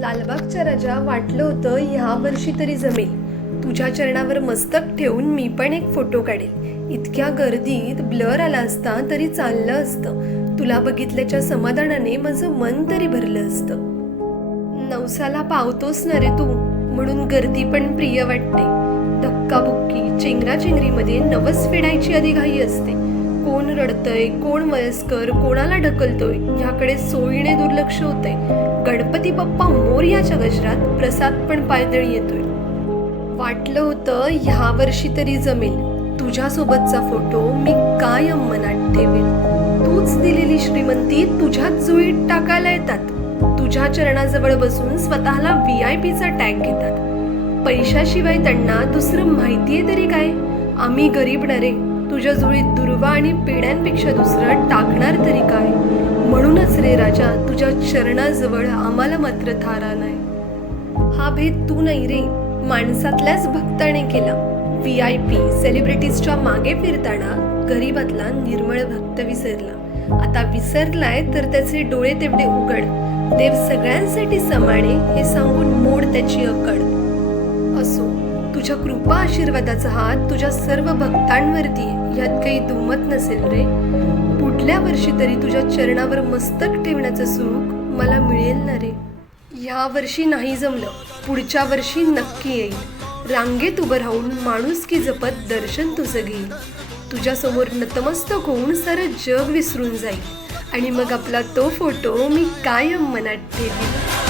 लालबागच्या राजा वाटलं होतं ह्या वर्षी तरी जमेल. तुझ्या चरणावर मस्तक ठेवून मी पण एक फोटो काढेल. इतक्या गर्दीत ब्लर आला असता तरी चाललं असतं. तुला बघितल्याच्या समाधानाने माझं मन तरी भरलं असतं. नवसाला पावतोस ना रे तू म्हणून गर्दी पण प्रिय वाटते. धक्काबुक्की चेंगराचेंगरीमध्ये नवस फेडायची आधी घाई असते. कोण रडतय कोण वयस्कर कोणाला ढकलतोय ह्याकडे सोयीने दुर्लक्ष होतंय. गणपती बाप्पा मोर्याच्या गजरात प्रसाद पण पायदळी येतोय. वाटलं होतं ह्या वर्षी तरी जमेल. तुझ्यासोबतचा फोटो मी कायम मनात ठेवेल. तूच दिलेली श्रीमंती तुझ्याच जुळीत टाकायला येतात. तुझ्या चरणाजवळ बसून स्वतःला व्ही आय पीचा टॅग घेतात. पैशाशिवाय त्यांना दुसरं माहितीये तरी काय? आम्ही गरीब नरे. तुझ्या जुळी दुर्वा आणि पेड्यांपेक्षा दुसरं टाकणार तरी काय? म्हणूनच रे राजा तुझ्या चरणाजवळ आम्हाला मात्र थारा नाही. हा भेद तू नाही रे माणसातल्याच भक्ताने केला. व्ही आय पी सेलिब्रिटीजच्या मागे फिरताना गरीबातला निर्मळ भक्त विसरला. आता विसरलाय तर त्याचे डोळे तेवढे उघड. देव सगळ्यांसाठी समाणे हे सांगून मोड त्याची अकड. असो. तुझ्या कृपा आशीर्वादाचा हात तुझ्या सर्व भक्तांवरती यात काही दुमत नसेल रे. पुढल्या वर्षी तरी तुझ्या चरणावर मस्तक ठेवण्याचं सुख मला मिळेल ना रे. ह्या वर्षी नाही जमलं. पुढच्या वर्षी नक्की येईल. रांगेत उभं राहून माणूस की जपत दर्शन तुझं घेईल. तुझ्यासमोर नतमस्तक होऊन सारं जग विसरून जाईल. आणि मग आपला तो फोटो मी कायम मनात ठेवी